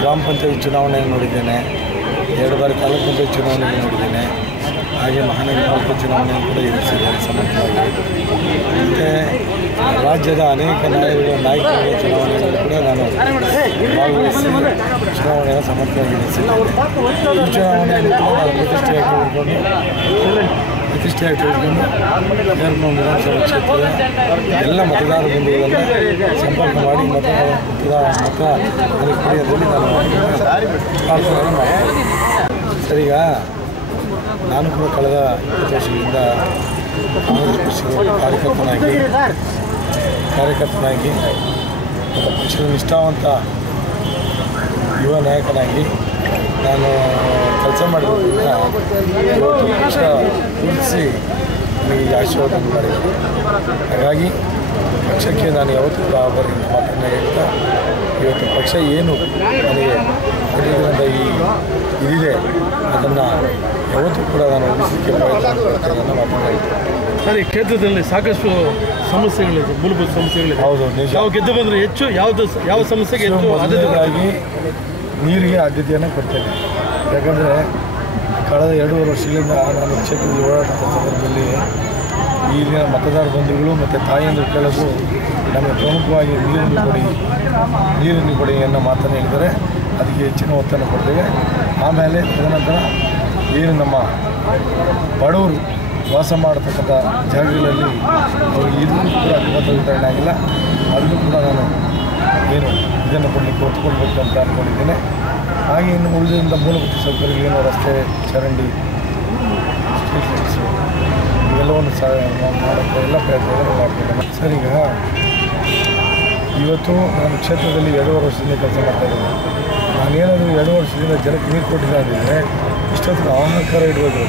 ಗ್ರಾಮ ಪಂಚಾಯತ್ ಚುನಾವಣೆಯನ್ನು ನೋಡಿದ್ದೇನೆ, 2 ಬಾರಿ ತಾಲೂಕು ಪಂಚಾಯತ್ ಚುನಾವಣೆಯನ್ನು ನೋಡಿದ್ದೇನೆ, ಹಾಗೆ ಮಹಾನಗರ ಪಾಲಿಕೆ ಚುನಾವಣೆಯನ್ನು ಕೂಡ ಎದುರಿಸಿದ್ದೇನೆ ಸಮರ್ಥವಾಗಿ. ಮತ್ತು ರಾಜ್ಯದ ಅನೇಕ ನಾಯಕರ ಚುನಾವಣೆಯಲ್ಲಿ ಕೂಡ ನಾನು ಭಾಗವಹಿಸಿ ಚುನಾವಣೆಯನ್ನು ಸಮರ್ಥವಾಗಿ ಎದುರಿಸಿದ್ದೇನೆ. ಈ ಚುನಾವಣೆಯಲ್ಲಿ ಕೂಡ ನಾನು ಪ್ರತಿಷ್ಠೆಯಾಗಿ ತೆಗೆದುಕೊಂಡು ವಿಧಾನಸಭಾ ಕ್ಷೇತ್ರದ ಎಲ್ಲ ಮತದಾರ ಬಂಧುಗಳನ್ನು ಸಂಪರ್ಕ ಮಾಡಿ ಮತ ಪಡೆಯೋದ್ರಲ್ಲಿ ನಾನು ಪ್ರಾರ್ಥನೆ ಮಾಡ್ತೀನಿ. ಸರ್, ಈಗ ನಾನು ಕೂಡ ಕಳೆದ 20 ವರ್ಷಗಳಿಂದ ಕಾಂಗ್ರೆಸ್ ಪಕ್ಷದ ಕಾರ್ಯಕರ್ತನಾಗಿ ಪಕ್ಷದ ನಿಷ್ಠಾವಂತ ಯುವ ನಾಯಕನಾಗಿ ನಾನು ಕೆಲಸ ಮಾಡಿರೋದ್ರಿಂದ ಇವತ್ತು ಪಕ್ಷ ಗುರುತಿಸಿ ನನಗೆ ಆಶೀರ್ವಾದ ಮಾಡಿದೆ. ಹಾಗಾಗಿ ಪಕ್ಷಕ್ಕೆ ನಾನು ಯಾವತ್ತೂ ಕೂಡ ಆಭಾರಿ ಮಾತನ್ನು ಹೇಳ್ತಾ, ಇವತ್ತು ಪಕ್ಷ ಏನು ನನಗೆ ಕೊಟ್ಟಿದ್ದರಿಂದ ಇದಿದೆ ಅದನ್ನು ಯಾವತ್ತೂ ಕೂಡ ನಾನು ಉಳಿಸಲಿಕ್ಕೆ ಪ್ರಯತ್ನ ಮಾತನಾಡಿದ್ದೆ. ಸರಿ, ಕ್ಷೇತ್ರದಲ್ಲಿ ಸಾಕಷ್ಟು ಸಮಸ್ಯೆಗಳಿದೆ, ಮೂಲಭೂತ ಸಮಸ್ಯೆಗಳಿದೆ. ಹೌದು, ನಿಜ. ನಾವು ಗೆದ್ದು ಬಂದರೆ ಹೆಚ್ಚು ಯಾವ ಸಮಸ್ಯೆಗೆ ಹೆಚ್ಚು ಮೊದಲನೇದಾಗಿ ನೀರಿಗೆ ಆದ್ಯತೆಯನ್ನು ಕೊಡ್ತೇನೆ. ಯಾಕಂದರೆ ಕಳೆದ 2 ವರ್ಷಗಳಿಂದ ನಾನು ಕ್ಷೇತ್ರದಲ್ಲಿ ಓಡಾಡುವಂಥ ಸಂದರ್ಭದಲ್ಲಿ ಈಗಿನ ಮತದಾರ ಬಂಧುಗಳು ಮತ್ತು ತಾಯಿಯಂದರು ಕೇಳೋದು ನಮಗೆ ಪ್ರಮುಖವಾಗಿ ನೀರಿನ ಕೊಡಿ ಅನ್ನೋ ಮಾತನ್ನು ಹೇಳಿದರೆ ಅದಕ್ಕೆ ಹೆಚ್ಚಿನ ಒತ್ತನ್ನು ಕೊಡ್ತೇವೆ. ಆಮೇಲೆ ತದನಂತರ ಏನು ನಮ್ಮ ಬಡವರು ವಾಸ ಮಾಡತಕ್ಕಂಥ ಜಾಗಗಳಲ್ಲಿ ಅವ್ರಿಗೆ ಇದೂ ಕೂಡ ಅನುಮತಿ ವಿತರಣೆ ಆಗಿಲ್ಲ, ಅದನ್ನು ಕೂಡ ನಾನು ಇದನ್ನು ಕೊಡಲಿಕ್ಕೆ ಒತ್ತು ಕೊಡಬೇಕು ಅಂತ ಅಂದ್ಕೊಂಡಿದ್ದೇನೆ. ಹಾಗೆ ಇನ್ನು ಉಳಿದಿಂದ ಮೂಲಭೂತ ಸೌಕರ್ಯಗಳೇನು ರಸ್ತೆ, ಚರಂಡಿ, ಸ್ಟ್ರೀಟ್ ಲೈಟ್ಸು ಇವೆಲ್ಲವನ್ನು ಮಾಡೋಕ್ಕೆ ಎಲ್ಲ ಪ್ರಯತ್ನಗಳನ್ನು ಮಾಡ್ತಿದ್ದೇನೆ. ಸರ್, ಈಗ ಇವತ್ತು ನಾನು ಕ್ಷೇತ್ರದಲ್ಲಿ 2 ವರ್ಷದಿಂದ ಕೆಲಸ ಮಾಡ್ತಾಯಿದ್ದೀನಿ. ನಾನೇನಾದರೂ 2 ವರ್ಷದಿಂದ ಜನಕ್ಕೆ ನೀರು ಕೊಟ್ಟಿದ್ದಾದರೆ ಇಷ್ಟೊತ್ತು ಆಹಾಕಾರ ಇಡಬೇಕು.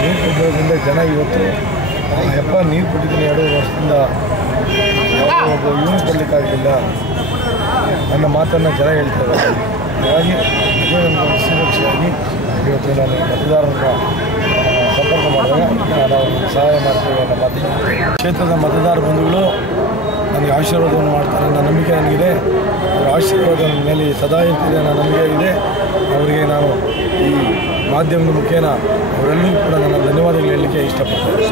ನೀರು ಕೊಟ್ಟಿರೋದ್ರಿಂದ ಜನ ಇವತ್ತು ನೀರು ಕೊಟ್ಟಿದ್ದೀನಿ 2 ವರ್ಷದಿಂದ ಒಬ್ಬ ಇವನು ಕೊಡಲಿಕ್ಕಾಗಲಿಲ್ಲ ನನ್ನ ಮಾತನ್ನು ಜನ ಹೇಳ್ತಾರೆ. ಹಾಗಾಗಿ ಇದೇ ನನ್ನ ಸುರಕ್ಷೆಯಾಗಿ ಇವತ್ತು ನಾನು ಮತದಾರರನ್ನ ಸಂಪರ್ಕ ಮಾಡಿದಾಗ ನಾವು ಸಹಾಯ ಮಾಡ್ತೇವೆ ಅನ್ನೋ ಮಾತನ್ನು ಕ್ಷೇತ್ರದ ಮತದಾರ ಬಂಧುಗಳು ನನಗೆ ಆಶೀರ್ವಾದವನ್ನು ಮಾಡ್ತಾರೆ ಅನ್ನೋ ನಂಬಿಕೆ ನನಗಿದೆ. ಅವರ ಆಶೀರ್ವಾದ ನನ್ನ ಮೇಲೆ ಸದಾ ಇರ್ತಿದೆ ಅನ್ನೋ ನಂಬಿಕೆ ಇದೆ. ಅವರಿಗೆ ನಾನು ಈ ಮಾಧ್ಯಮದ ಮುಖೇನ ಅವರೆಲ್ಲರೂ ಕೂಡ ನನ್ನ ಧನ್ಯವಾದಗಳು ಹೇಳಲಿಕ್ಕೆ ಇಷ್ಟಪಡ್ತೇನೆ.